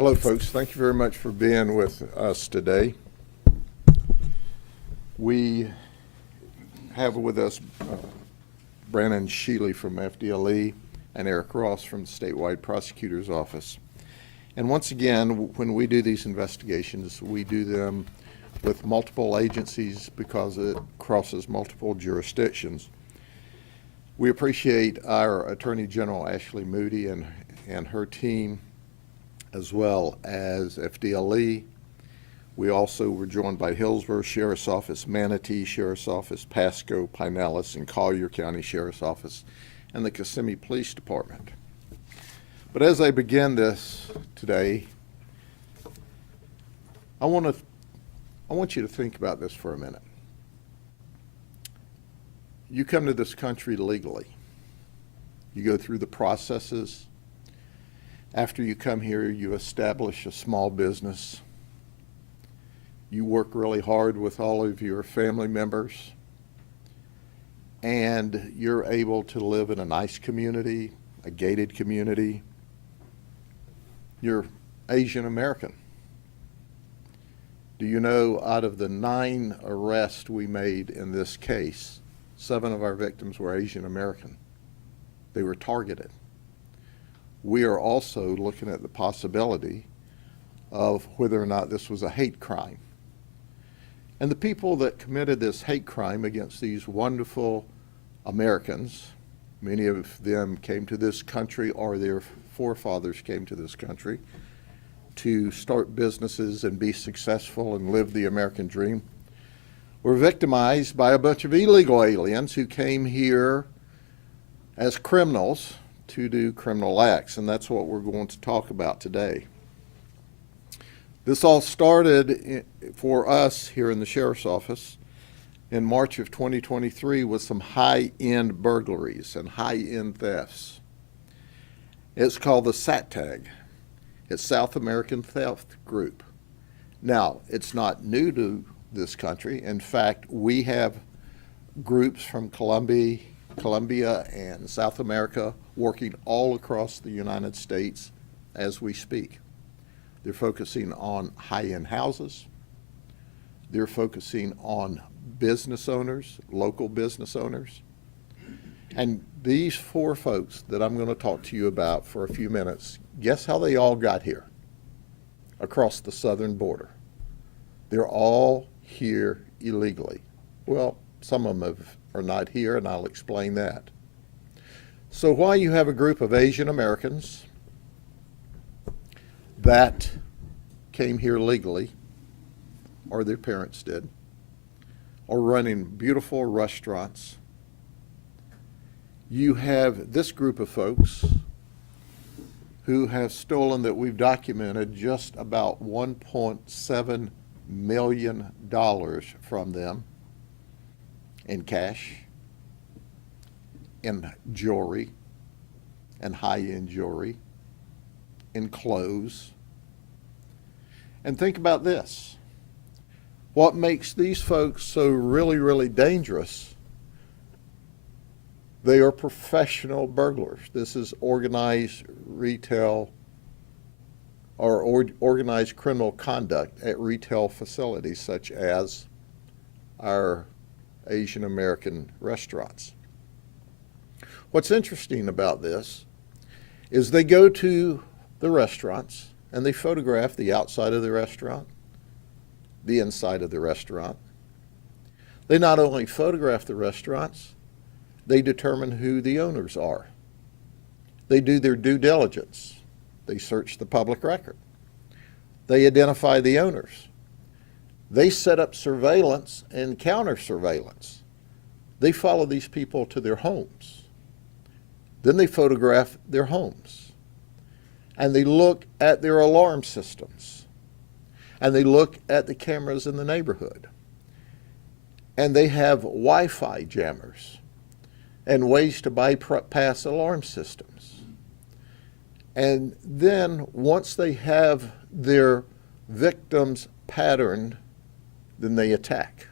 Hello, folks. Thank you very much for being with us today. We have with us Brandon Shealy from FDLE and Eric Ross from the Statewide Prosecutor's Office. And once again, when we do these investigations, we do them with multiple agencies because it crosses multiple jurisdictions. We appreciate our Attorney General Ashley Moody and her team, as well as FDLE. We also were joined by Hillsborough Sheriff's Office, Manatee Sheriff's Office, Pasco, Pinellas, and Collier County Sheriff's Office, and the Kissimmee Police Department. But as I begin this today, I want you to think about this for a minute. You come to this country legally. You go through the processes. After you come here, you establish a small business. You work really hard with all of your family members, and you're able to live in a nice community, a gated community. You're Asian American. Do you know, out of the 9 arrests we made in this case, 7 of our victims were Asian American. They were targeted. We are also looking at the possibility of whether or not this was a hate crime. And the people that committed this hate crime against these wonderful Americans, many of them came to this country or their forefathers came to this country to start businesses and be successful and live the American dream, were victimized by a bunch of illegal aliens who came here as criminals to do criminal acts, and that's what we're going to talk about today. This all started for us here in the Sheriff's Office in March of 2023 with some high-end burglaries and high-end thefts. It's called the SATTAG. It's South American Theft Group. Now, it's not new to this country. In fact, we have groups from Colombia and South America working all across the United States as we speak. They're focusing on high-end houses. They're focusing on business owners, local business owners. And these 4 folks that I'm going to talk to you about for a few minutes, guess how they all got here across the southern border? They're all here illegally. Well, some of them are not here, and I'll explain that. So while you have a group of Asian Americans that came here legally, or their parents did, or running beautiful restaurants, you have this group of folks who have stolen, that we've documented, just about $1.7 million from them in cash, in jewelry, and high-end jewelry, in clothes. And think about this. What makes these folks so really, really dangerous? They are professional burglars. This is organized retail or organized criminal conduct at retail facilities such as our Asian American restaurants. What's interesting about this is they go to the restaurants and they photograph the outside of the restaurant, the inside of the restaurant. They not only photograph the restaurants, they determine who the owners are. They do their due diligence. They search the public record. They identify the owners. They set up surveillance and counter surveillance. They follow these people to their homes. Then they photograph their homes. And they look at their alarm systems. And they look at the cameras in the neighborhood. And they have Wi-Fi jammers and ways to bypass alarm systems. And then once they have their victims patterned, then they attack.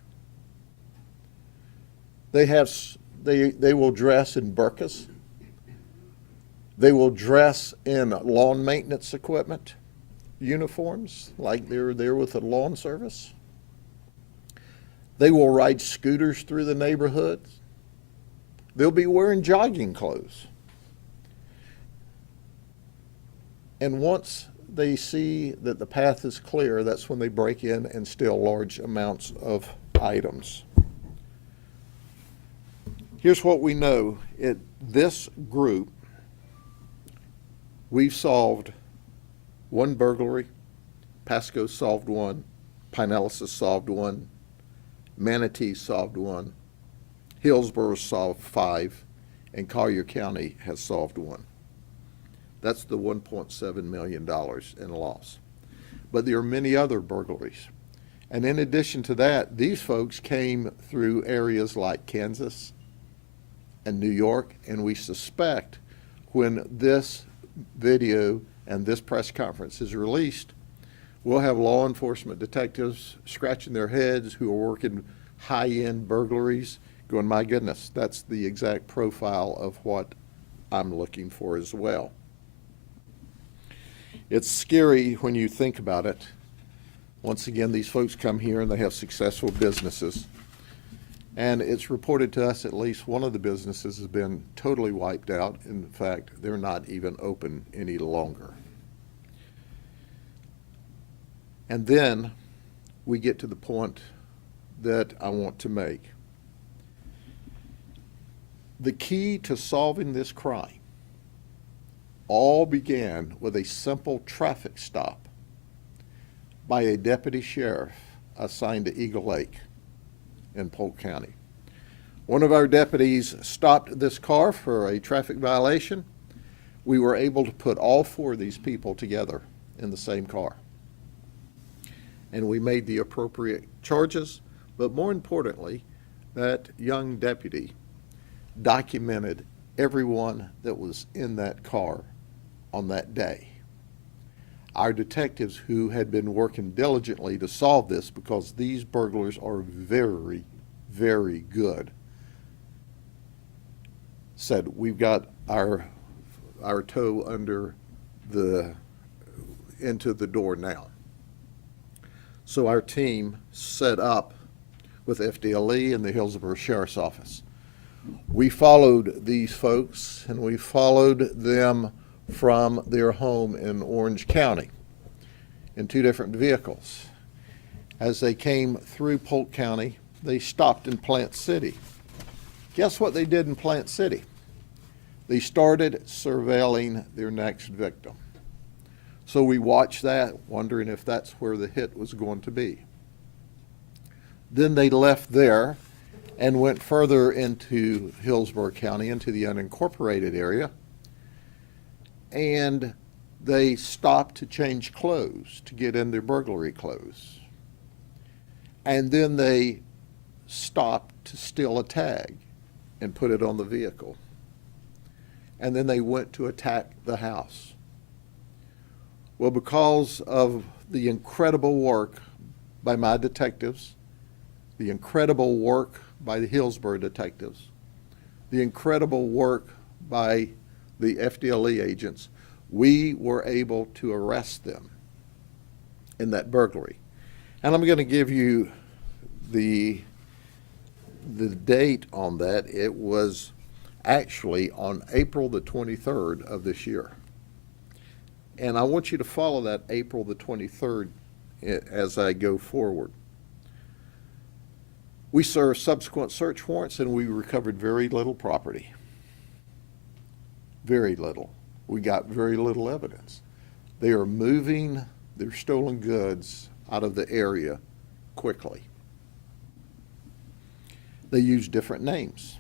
They will dress in burqas. They will dress in lawn maintenance equipment. uniforms like they're there with the lawn service. They will ride scooters through the neighborhood. They'll be wearing jogging clothes. And once they see that the path is clear, that's when they break in and steal large amounts of items. Here's what we know. This group, we've solved one burglary, Pasco solved one, Pinellas has solved one, Manatee solved one, Hillsborough solved 5, and Collier County has solved one. That's the $1.7 million in loss. But there are many other burglaries. And in addition to that, these folks came through areas like Kansas and New York, and we suspect when this video and this press conference is released, we'll have law enforcement detectives scratching their heads who are working high-end burglaries, going, my goodness, that's the exact profile of what I'm looking for as well. It's scary when you think about it. Once again, these folks come here and they have successful businesses. And it's reported to us at least one of the businesses has been totally wiped out. In fact, they're not even open any longer. And then we get to the point that I want to make. The key to solving this crime all began with a simple traffic stop by a deputy sheriff assigned to Eagle Lake in Polk County. One of our deputies stopped this car for a traffic violation. We were able to put all 4 of these people together in the same car. And we made the appropriate charges, but more importantly, that young deputy documented everyone that was in that car on that day. Our detectives, who had been working diligently to solve this because these burglars are very, very good, said, we've got our toe into the door now. So our team set up with FDLE and the Hillsborough Sheriff's Office. We followed these folks, and we followed them from their home in Orange County in 2 different vehicles. As they came through Polk County, they stopped in Plant City. Guess what they did in Plant City? They started surveilling their next victim. So we watched that, wondering if that's where the hit was going to be. Then they left there and went further into Hillsborough County, into the unincorporated area, and they stopped to change clothes, to get in their burglary clothes. And then they stopped to steal a tag and put it on the vehicle. And then they went to attack the house. Well, because of the incredible work by my detectives, the incredible work by the Hillsborough detectives, the incredible work by the FDLE agents, we were able to arrest them in that burglary. And I'm going to give you the date on that. It was actually on April the 23rd of this year. And I want you to follow that April the 23rd as I go forward. We served subsequent search warrants, and we recovered very little property. Very little. We got very little evidence. They are moving their stolen goods out of the area quickly. They use different names.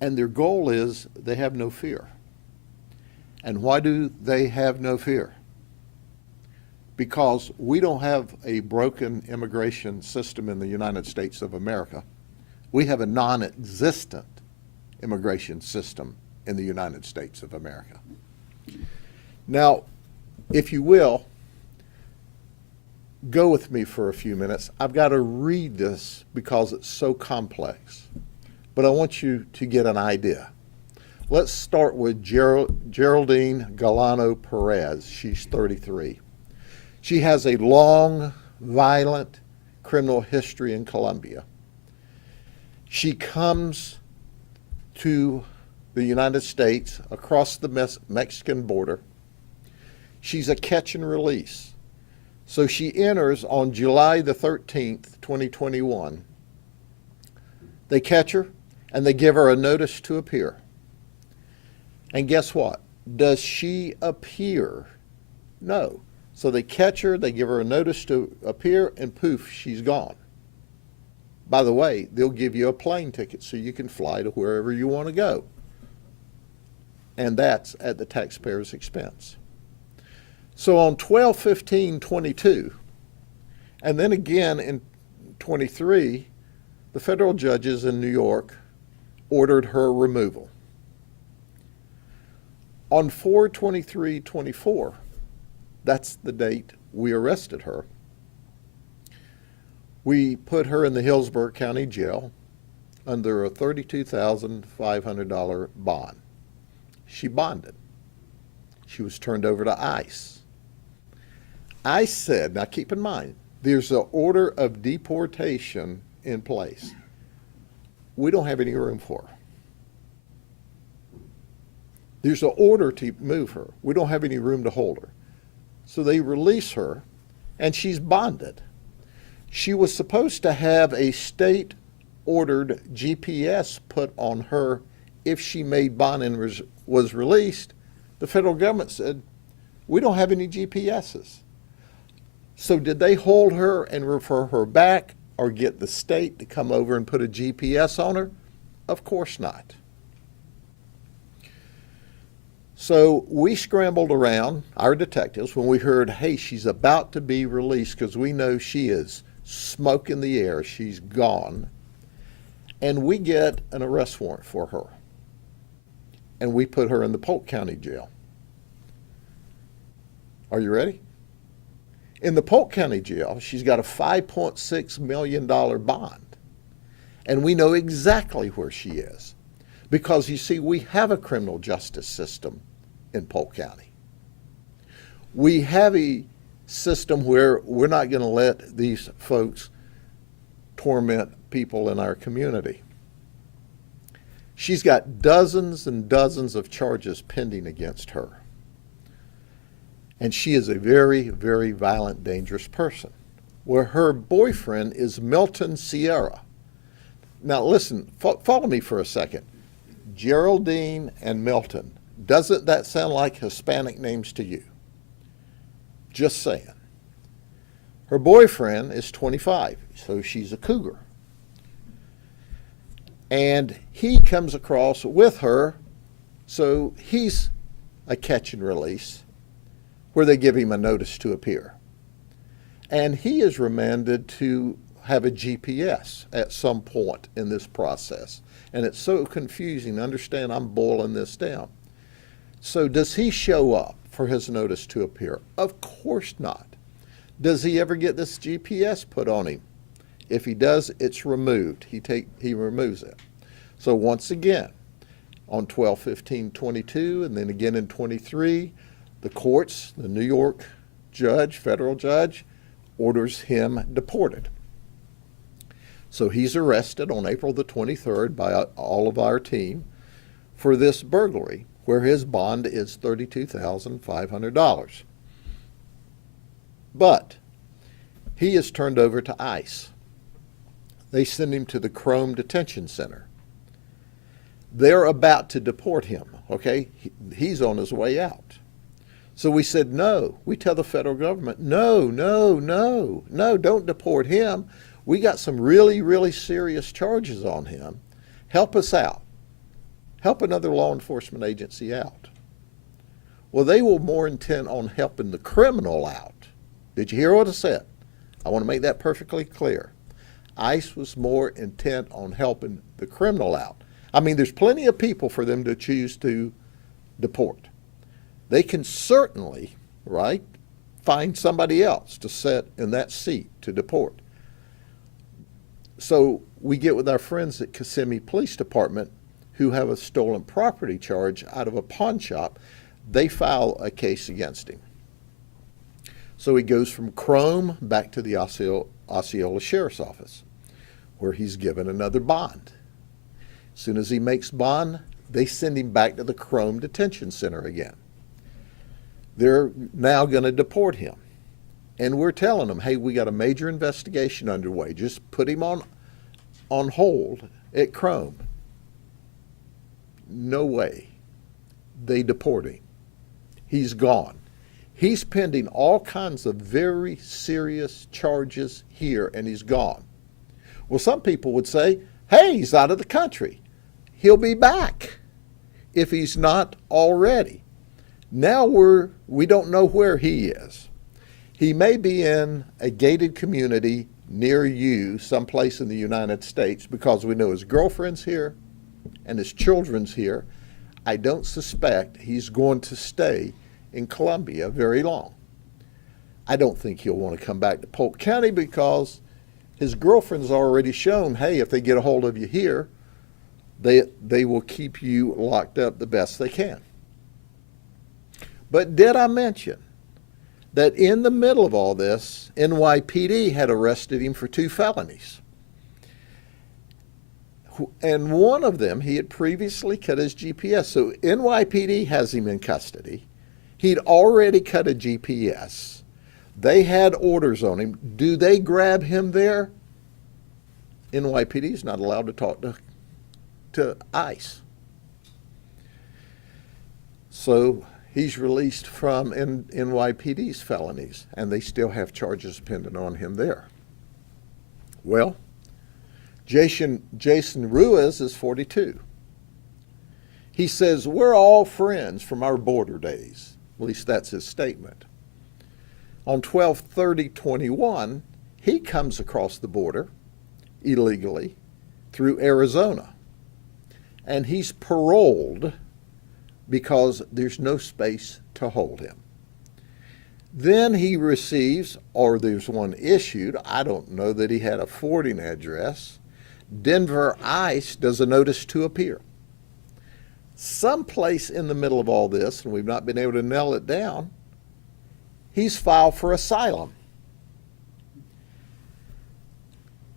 And their goal is they have no fear. And why do they have no fear? Because we don't have a broken immigration system in the United States of America. We have a non-existent immigration system in the United States of America. Now, if you will, go with me for a few minutes. I've got to read this because it's so complex, but I want you to get an idea. Let's start with Geraldine Galano Perez. She's 33. She has a long, violent criminal history in Colombia. She comes to the United States across the Mexican border. She's a catch and release. So she enters on July the 13th, 2021. They catch her and they give her a notice to appear. And guess what? Does she appear? No. So they catch her, they give her a notice to appear, and poof, she's gone. By the way, they'll give you a plane ticket so you can fly to wherever you want to go. And that's at the taxpayer's expense. So on 12/15/22, and then again in 23, the federal judges in New York ordered her removal. On 4/23/24, that's the date we arrested her, we put her in the Hillsborough County Jail under a $32,500 bond. She bonded. She was turned over to ICE. ICE said, now keep in mind, there's an order of deportation in place. We don't have any room for her. There's an order to move her. We don't have any room to hold her. So they release her, and she's bonded. She was supposed to have a state-ordered GPS put on her if she made bond and was released. The federal government said, we don't have any GPSs. So did they hold her and refer her back or get the state to come over and put a GPS on her? Of course not. So we scrambled around, our detectives, when we heard, hey, she's about to be released because we know she is smoke in the air, she's gone. And we get an arrest warrant for her. And we put her in the Polk County Jail. Are you ready? In the Polk County Jail, she's got a $5.6 million bond. And we know exactly where she is. Because, you see, we have a criminal justice system in Polk County. We have a system where we're not going to let these folks torment people in our community. She's got dozens and dozens of charges pending against her. And she is a very, very violent, dangerous person. Where her boyfriend is Milton Sierra. Now listen, follow me for a second. Geraldine and Milton. Doesn't that sound like Hispanic names to you? Just saying. Her boyfriend is 25, so she's a cougar. And he comes across with her, so he's a catch and release, where they give him a notice to appear. And he is remanded to have a GPS at some point in this process. And it's so confusing. Understand, I'm boiling this down. So does he show up for his notice to appear? Of course not. Does he ever get this GPS put on him? If he does, it's removed. He removes it. So once again, on 12/15/22 and then again in 23, the courts, the New York judge, federal judge, orders him deported. So he's arrested on April the 23rd by all of our team for this burglary, where his bond is $32,500. But he is turned over to ICE. They send him to the Chrome Detention Center. They're about to deport him, okay? He's on his way out. So we said, no. We tell the federal government, no, don't deport him. We got some really, really serious charges on him. Help us out. Help another law enforcement agency out. Well, they were more intent on helping the criminal out. Did you hear what I said? I want to make that perfectly clear. ICE was more intent on helping the criminal out. I mean, there's plenty of people for them to choose to deport. They can certainly, right, find somebody else to sit in that seat to deport. So we get with our friends at Kissimmee Police Department who have a stolen property charge out of a pawn shop. They file a case against him. So he goes from Chrome back to the Osceola Sheriff's Office, where he's given another bond. As soon as he makes bond, they send him back to the Chrome Detention Center again. They're now going to deport him. And we're telling them, hey, we got a major investigation underway. Just put him on hold at Chrome. No way. They deport him. He's gone. He's pending all kinds of very serious charges here, and he's gone. Well, some people would say, hey, he's out of the country. He'll be back if he's not already. Now we don't know where he is. He may be in a gated community near you, someplace in the United States, because we know his girlfriend's here and his children's here. I don't suspect he's going to stay in Columbia very long. I don't think he'll want to come back to Polk County because his girlfriend's already shown, hey, if they get a hold of you here, they will keep you locked up the best they can. But did I mention that in the middle of all this, NYPD had arrested him for 2 felonies? And one of them, he had previously cut his GPS. So NYPD has him in custody. He'd already cut a GPS. They had orders on him. Do they grab him there? NYPD is not allowed to talk to ICE. So he's released from NYPD's felonies, and they still have charges pending on him there. Well, Jason Ruiz is 42. He says, we're all friends from our border days. At least that's his statement. On 12/30/21, he comes across the border illegally through Arizona, and he's paroled because there's no space to hold him. Then he receives, or there's one issued, I don't know that he had a forwarding address. Denver ICE does a notice to appear. Someplace in the middle of all this, and we've not been able to nail it down, he's filed for asylum.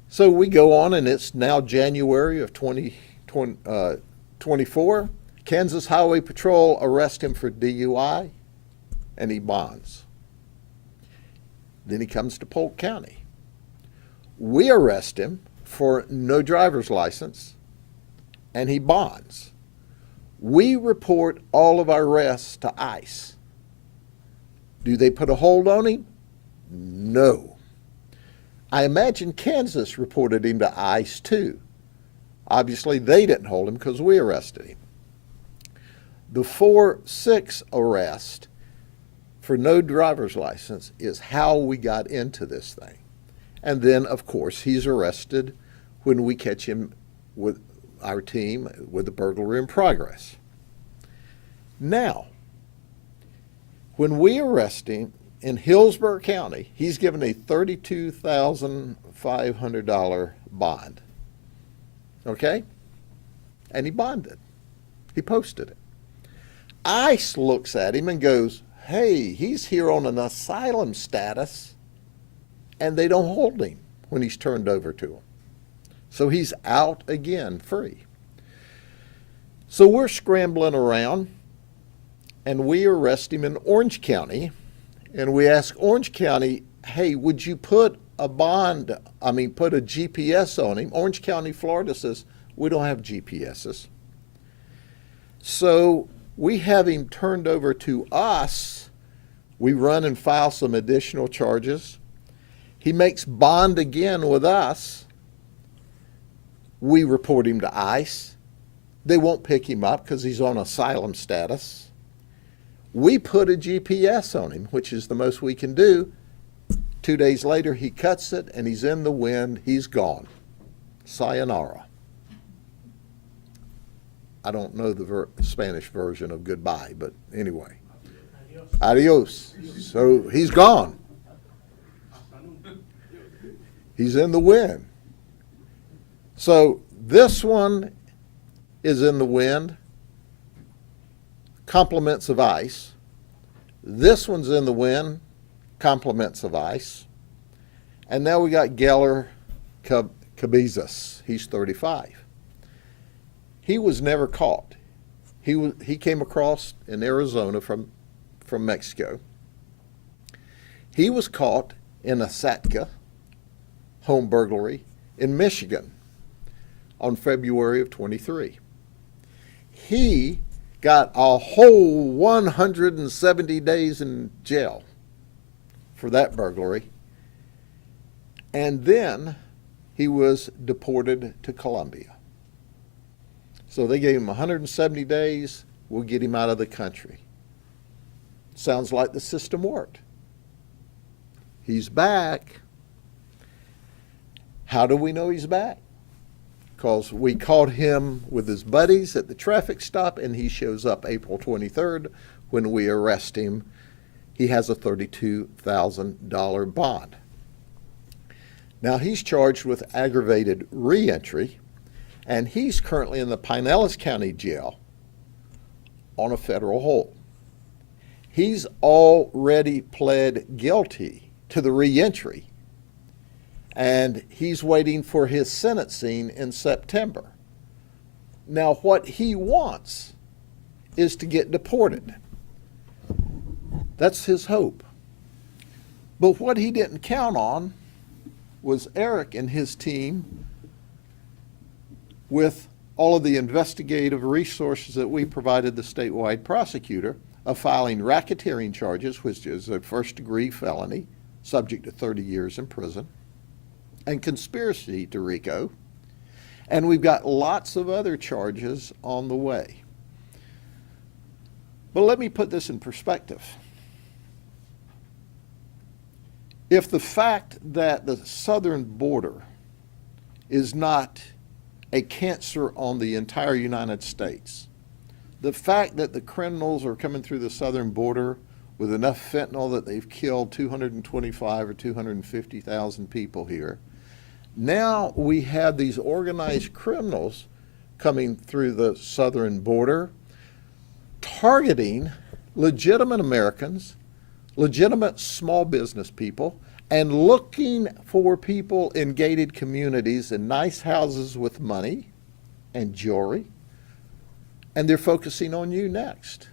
So we go on, and it's now January of 2024. Kansas Highway Patrol arrests him for DUI, and he bonds. Then he comes to Polk County. We arrest him for no driver's license, and he bonds. We report all of our arrests to ICE. Do they put a hold on him? No. I imagine Kansas reported him to ICE too. Obviously, they didn't hold him because we arrested him. The 4-6 arrest for no driver's license is how we got into this thing. And then, of course, he's arrested when we catch him with our team with the burglary in progress. Now, when we arrest him in Hillsborough County, he's given a $32,500 bond. Okay? And he bonded. He posted it. ICE looks at him and goes, hey, he's here on an asylum status, and they don't hold him when he's turned over to them. So he's out again, free. So we're scrambling around, and we arrest him in Orange County, and we ask Orange County, hey, would you put a GPS on him? Orange County, Florida says, we don't have GPSs. So we have him turned over to us. We run and file some additional charges. He makes bond again with us. We report him to ICE. They won't pick him up because he's on asylum status. We put a GPS on him, which is the most we can do. 2 days later, he cuts it, and he's in the wind. He's gone. Sayonara. I don't know the Spanish version of goodbye, but anyway. Adios. So he's gone. He's in the wind. So this one is in the wind. Compliments of ICE. This one's in the wind. compliments of ICE. And now we got Geller Cabezas. He's 35. He was never caught. He came across in Arizona from Mexico. He was caught in a Satka home burglary in Michigan on February of 23. He got a whole 170 days in jail for that burglary. And then he was deported to Colombia. So they gave him 170 days, we'll get him out of the country. Sounds like the system worked. He's back. How do we know he's back? Because we caught him with his buddies at the traffic stop, and he shows up April 23rd when we arrest him. He has a $32,000 bond. Now he's charged with aggravated reentry, and he's currently in the Pinellas County Jail on a federal hold. He's already pled guilty to the reentry, and he's waiting for his sentencing in September. Now, what he wants is to get deported. That's his hope. But what he didn't count on was Eric and his team, with all of the investigative resources that we provided the statewide prosecutor, of filing racketeering charges, which is a first-degree felony, subject to 30 years in prison, and conspiracy to RICO. And we've got lots of other charges on the way. But let me put this in perspective. If the fact that the southern border is not a cancer on the entire United States, the fact that the criminals are coming through the southern border with enough fentanyl that they've killed 225 or 250,000 people here, now we have these organized criminals coming through the southern border, targeting legitimate Americans, legitimate small business people, and looking for people in gated communities in nice houses with money and jewelry, and they're focusing on you next.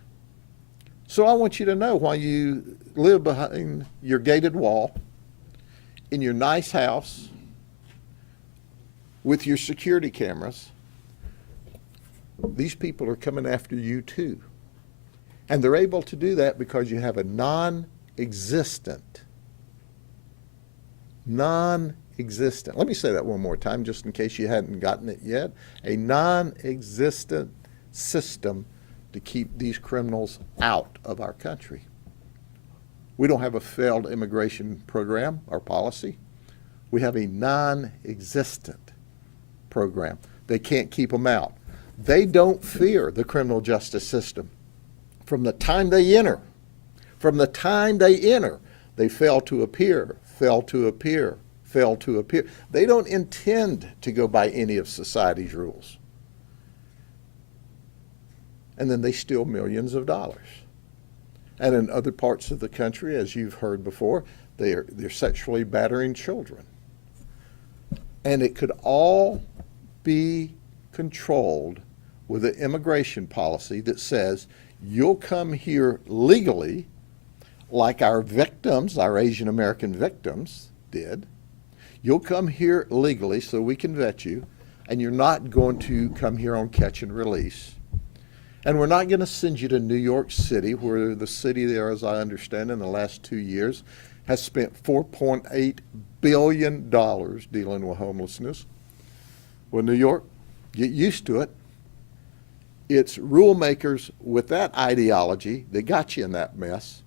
So I want you to know, while you live behind your gated wall, in your nice house, with your security cameras, these people are coming after you too. And they're able to do that because you have a non-existent, let me say that one more time just in case you hadn't gotten it yet, a non-existent system to keep these criminals out of our country. We don't have a failed immigration program or policy. We have a non-existent program. They can't keep them out. They don't fear the criminal justice system. From the time they enter, they fail to appear. They don't intend to go by any of society's rules. And then they steal millions of dollars. And in other parts of the country, as you've heard before, they're sexually battering children. And it could all be controlled with an immigration policy that says you'll come here legally, like our victims, our Asian American victims did. You'll come here legally so we can vet you, and you're not going to come here on catch and release. And we're not going to send you to New York City, where the city there, as I understand, in the last 2 years, has spent $4.8 billion dealing with homelessness. Well, New York, get used to it. It's rule makers with that ideology that got you in that mess.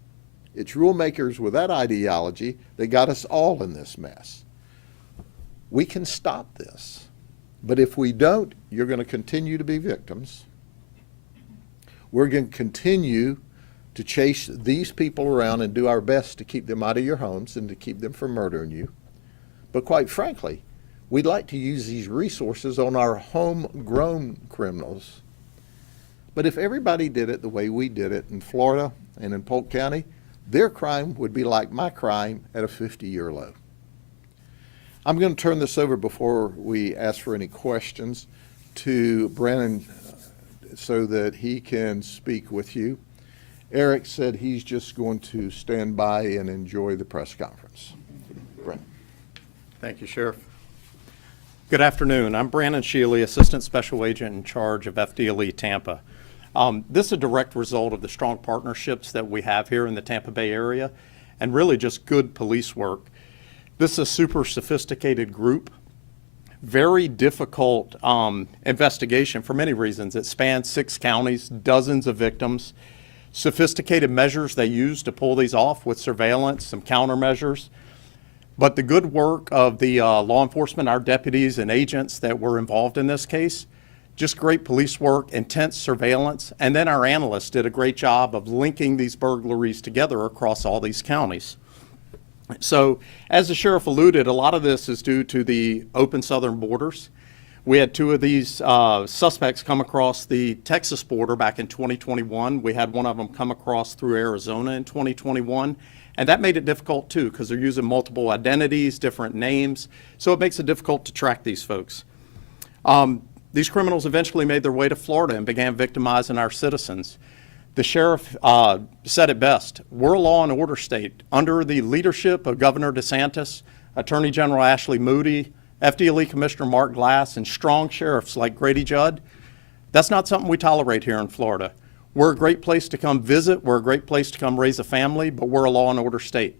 It's rule makers with that ideology that got us all in this mess. We can stop this. But if we don't, you're going to continue to be victims. We're going to continue to chase these people around and do our best to keep them out of your homes and to keep them from murdering you. But quite frankly, we'd like to use these resources on our homegrown criminals. But if everybody did it the way we did it in Florida and in Polk County, their crime would be like my crime at a 50-year low. I'm going to turn this over before we ask for any questions to Brandon so that he can speak with you. Eric said he's just going to stand by and enjoy the press conference. Brandon. Thank you, Sheriff. Good afternoon. I'm Brandon Shealy, Assistant Special Agent in charge of FDLE Tampa. This is a direct result of the strong partnerships that we have here in the Tampa Bay area and really just good police work. This is a super sophisticated group, very difficult investigation for many reasons. It spans 6 counties, dozens of victims, sophisticated measures they use to pull these off with surveillance, some countermeasures. But the good work of the law enforcement, our deputies and agents that were involved in this case, just great police work, intense surveillance, and then our analysts did a great job of linking these burglaries together across all these counties. So, as the sheriff alluded, a lot of this is due to the open southern borders. We had 2 of these suspects come across the Texas border back in 2021. We had one of them come across through Arizona in 2021. And that made it difficult too, because they're using multiple identities, different names. So it makes it difficult to track these folks. These criminals eventually made their way to Florida and began victimizing our citizens. The sheriff said it best. We're a law and order state. Under the leadership of Governor DeSantis, Attorney General Ashley Moody, FDLE Commissioner Mark Glass, and strong sheriffs like Grady Judd, that's not something we tolerate here in Florida. We're a great place to come visit. We're a great place to come raise a family, but we're a law and order state.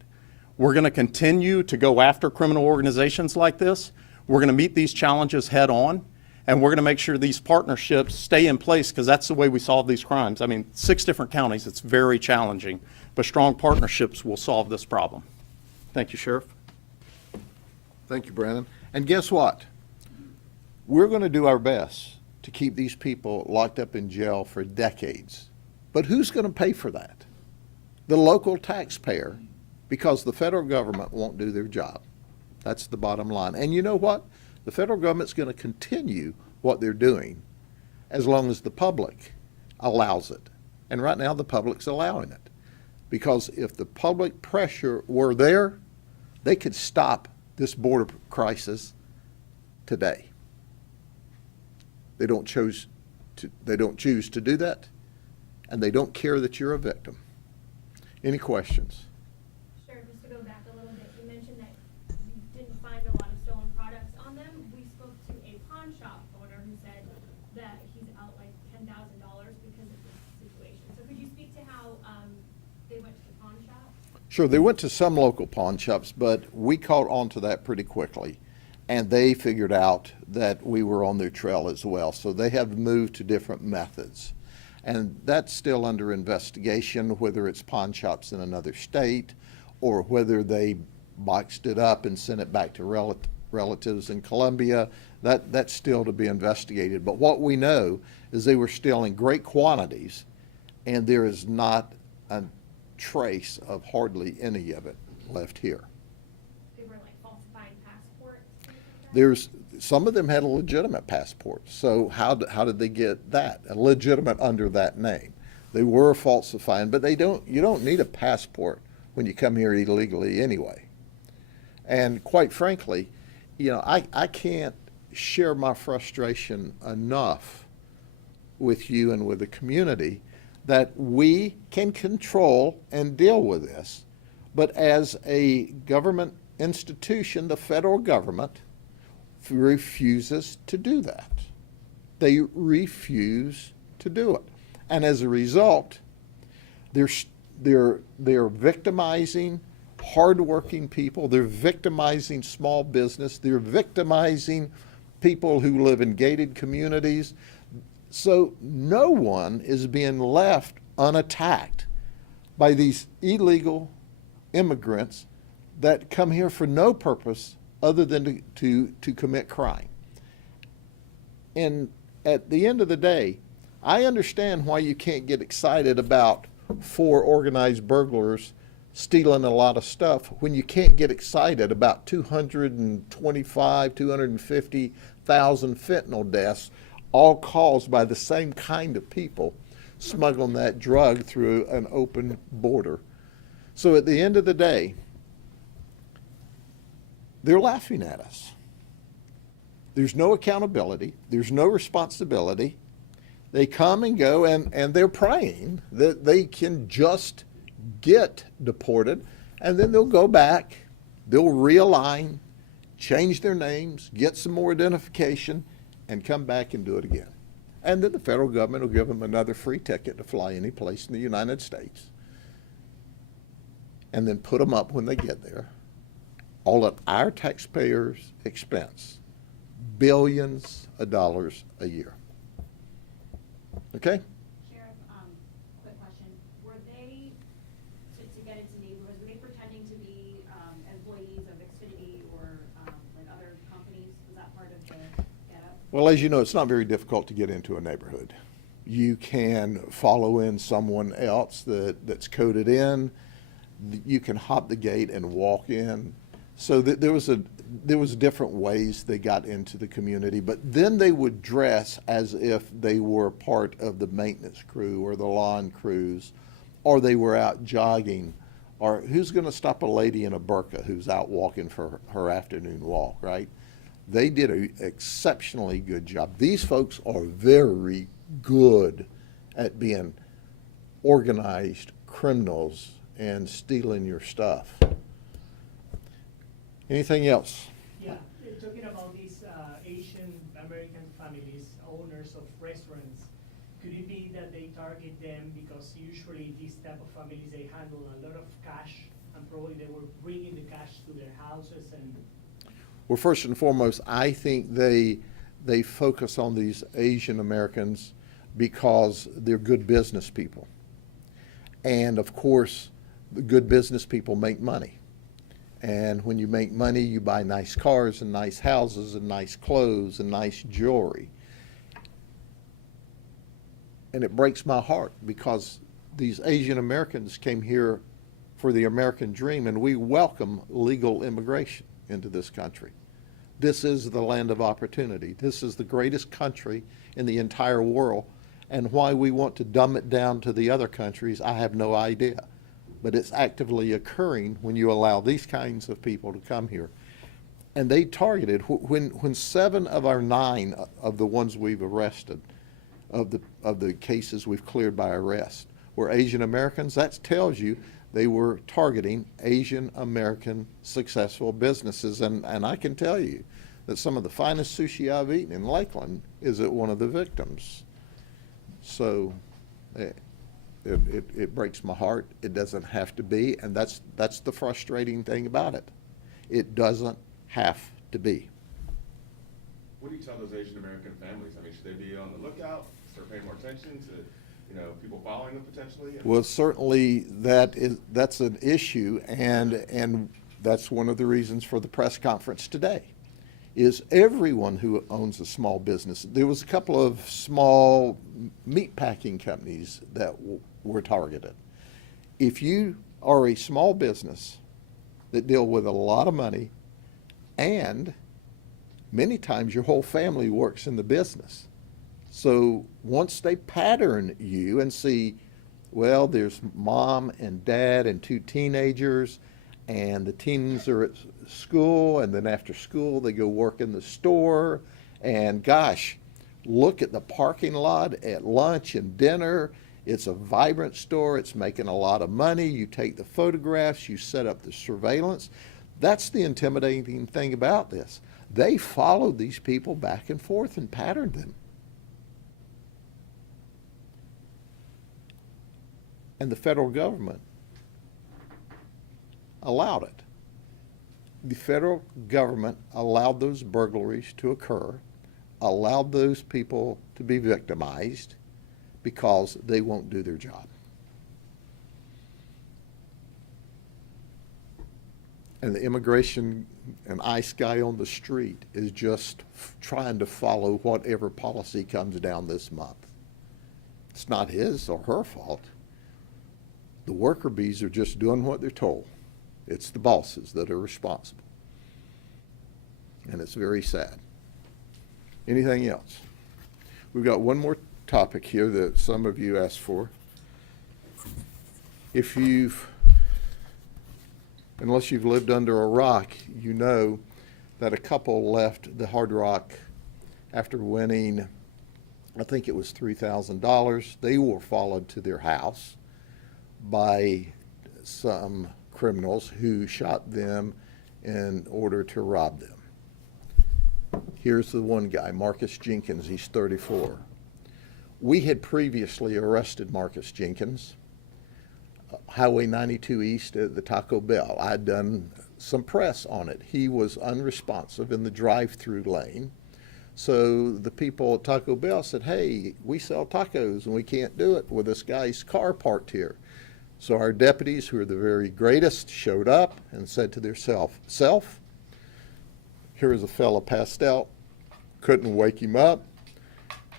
We're going to continue to go after criminal organizations like this. We're going to meet these challenges head on. And we're going to make sure these partnerships stay in place because that's the way we solve these crimes. I mean, 6 different counties, it's very challenging, but strong partnerships will solve this problem. Thank you, Sheriff. Thank you, Brandon. And guess what? We're going to do our best to keep these people locked up in jail for decades. But who's going to pay for that? The local taxpayer, because the federal government won't do their job. That's the bottom line. And you know what? The federal government's going to continue what they're doing as long as the public allows it. And right now the public's allowing it. Because if the public pressure were there, they could stop this border crisis today. They don't choose to do that, and they don't care that you're a victim. Any questions? Sure, just to go back a little bit, you mentioned that you didn't find a lot of stolen products on them. We spoke to a pawn shop owner who said that he's out like $10,000 because of this situation. So could you speak to how they went to the pawn shop? Sure, they went to some local pawn shops, but we caught on to that pretty quickly. And they figured out that we were on their trail as well. So they have moved to different methods. And that's still under investigation, whether it's pawn shops in another state or whether they boxed it up and sent it back to relatives in Colombia. That's still to be investigated. But what we know is they were stealing great quantities, and there is not a trace of hardly any of it left here. Some of them had a legitimate passport. So how did they get that? A legitimate under that name. They were falsifying, but you don't need a passport when you come here illegally anyway. And quite frankly, I can't share my frustration enough with you and with the community that we can control and deal with this, but as a government institution, the federal government refuses to do that. They refuse to do it. And as a result, they're victimizing hardworking people, they're victimizing small business, they're victimizing people who live in gated communities. So no one is being left unattacked by these illegal immigrants that come here for no purpose other than to commit crime. And at the end of the day, I understand why you can't get excited about 4 organized burglars stealing a lot of stuff when you can't get excited about 250,000 fentanyl deaths, all caused by the same kind of people smuggling that drug through an open border. So at the end of the day, they're laughing at us. There's no accountability. There's no responsibility. They come and go, and they're praying that they can just get deported, and then they'll go back, they'll realign, change their names, get some more identification, and come back and do it again. And then the federal government will give them another free ticket to fly any place in the United States, and then put them up when they get there, all at our taxpayers' expense, billions of dollars a year. Okay? Sheriff, quick question. Were they, to get into neighborhoods, were they pretending to be employees of Xfinity or like other companies? Was that part of the getup? Well, as you know, it's not very difficult to get into a neighborhood. You can follow in someone else that's coded in. You can hop the gate and walk in. So there was different ways they got into the community, but then they would dress as if they were part of the maintenance crew or the lawn crews, or they were out jogging, or who's going to stop a lady in a burqa who's out walking for her afternoon walk, right? They did an exceptionally good job. These folks are very good at being organized criminals and stealing your stuff. Anything else? Yeah, talking about these Asian American families, owners of restaurants, could it be that they target them because usually these type of families, they handle a lot of cash and probably they were bringing the cash to their houses and... Well, first and foremost, I think they focus on these Asian Americans because they're good business people. And of course, the good business people make money. And when you make money, you buy nice cars and nice houses and nice clothes and nice jewelry. And it breaks my heart because these Asian Americans came here for the American dream, and we welcome legal immigration into this country. This is the land of opportunity. This is the greatest country in the entire world. And why we want to dumb it down to the other countries, I have no idea. But it's actively occurring when you allow these kinds of people to come here. And they targeted, when 7 of our 9 of the ones we've arrested, of the cases we've cleared by arrest, were Asian Americans, that tells you they were targeting Asian American successful businesses. And I can tell you that some of the finest sushi I've eaten in Lakeland is at one of the victims. So it breaks my heart. It doesn't have to be, and that's the frustrating thing about it. It doesn't have to be. What do you tell those Asian American families? I mean, should they be on the lookout, start paying more attention to, people following them potentially? Well, certainly that's an issue, and that's one of the reasons for the press conference today, is everyone who owns a small business. There was a couple of small meat packing companies that were targeted. If you are a small business that deal with a lot of money, and many times your whole family works in the business. So once they pattern you and see, well, there's mom and dad and 2 teenagers, and the teens are at school, and then after school they go work in the store, and gosh, look at the parking lot at lunch and dinner. It's a vibrant store. It's making a lot of money. You take the photographs, you set up the surveillance. That's the intimidating thing about this. They followed these people back and forth and patterned them. And the federal government allowed it. The federal government allowed those burglaries to occur, allowed those people to be victimized because they won't do their job. And the immigration and ICE guy on the street is just trying to follow whatever policy comes down this month. It's not his or her fault. The worker bees are just doing what they're told. It's the bosses that are responsible. And it's very sad. Anything else? We've got one more topic here that some of you asked for. If you've unless you've lived under a rock, you know that a couple left the Hard Rock after winning, I think it was $3,000. They were followed to their house by some criminals who shot them in order to rob them. Here's the one guy, Marcus Jenkins. He's 34. We had previously arrested Marcus Jenkins, Highway 92 East at the Taco Bell. I'd done some press on it. He was unresponsive in the drive-through lane. So the people at Taco Bell said, hey, we sell tacos and we can't do it with this guy's car parked here. So our deputies, who are the very greatest, showed up and said to their self, here's a fella passed out, couldn't wake him up,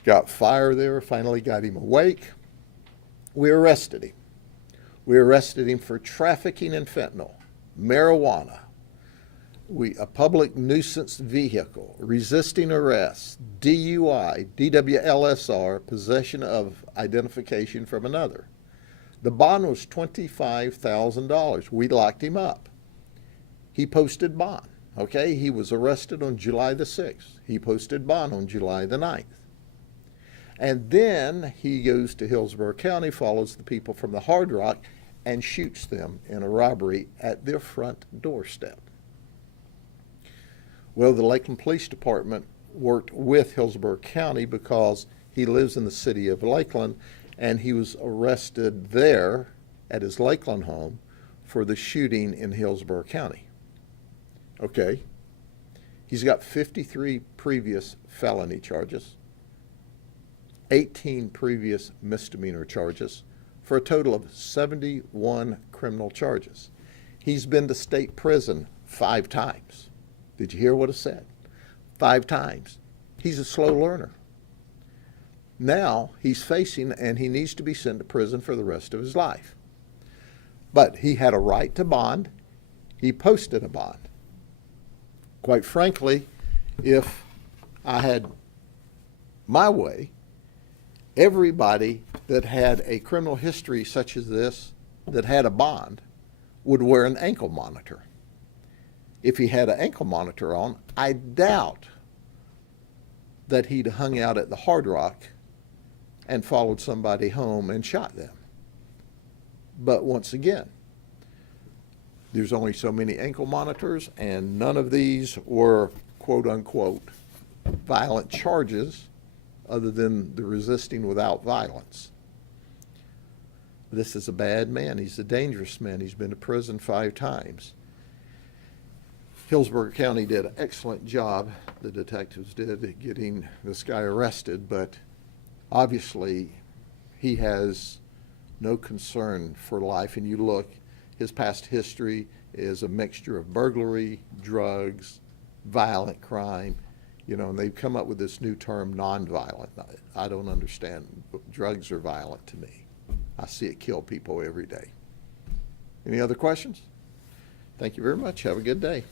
got fire there, finally got him awake. We arrested him. We arrested him for trafficking in fentanyl, marijuana, a public nuisance vehicle, resisting arrest, DUI, DWLSR, possession of identification from another. The bond was $25,000. We locked him up. He posted bond, okay? He was arrested on July the 6th. He posted bond on July the 9th. And then he goes to Hillsborough County, follows the people from the Hard Rock, and shoots them in a robbery at their front doorstep. Well, the Lakeland Police Department worked with Hillsborough County because he lives in the city of Lakeland, and he was arrested there at his Lakeland home for the shooting in Hillsborough County. Okay. He's got 53 previous felony charges, 18 previous misdemeanor charges, for a total of 71 criminal charges. He's been to state prison 5 times. Did you hear what I said? 5 times. He's a slow learner. Now he's facing, and he needs to be sent to prison for the rest of his life. But he had a right to bond. He posted a bond. Quite frankly, if I had my way, everybody that had a criminal history such as this, that had a bond, would wear an ankle monitor. If he had an ankle monitor on, I doubt that he'd hung out at the Hard Rock and followed somebody home and shot them. But once again, there's only so many ankle monitors, and none of these were quote-unquote violent charges other than the resisting without violence. This is a bad man. He's a dangerous man. He's been to prison 5 times. Hillsborough County did an excellent job, the detectives did, at getting this guy arrested, but obviously he has no concern for life. And you look, his past history is a mixture of burglary, drugs, violent crime, you know, and they've come up with this new term, nonviolent. I don't understand. Drugs are violent to me. I see it kill people every day. Any other questions? Thank you very much. Have a good day.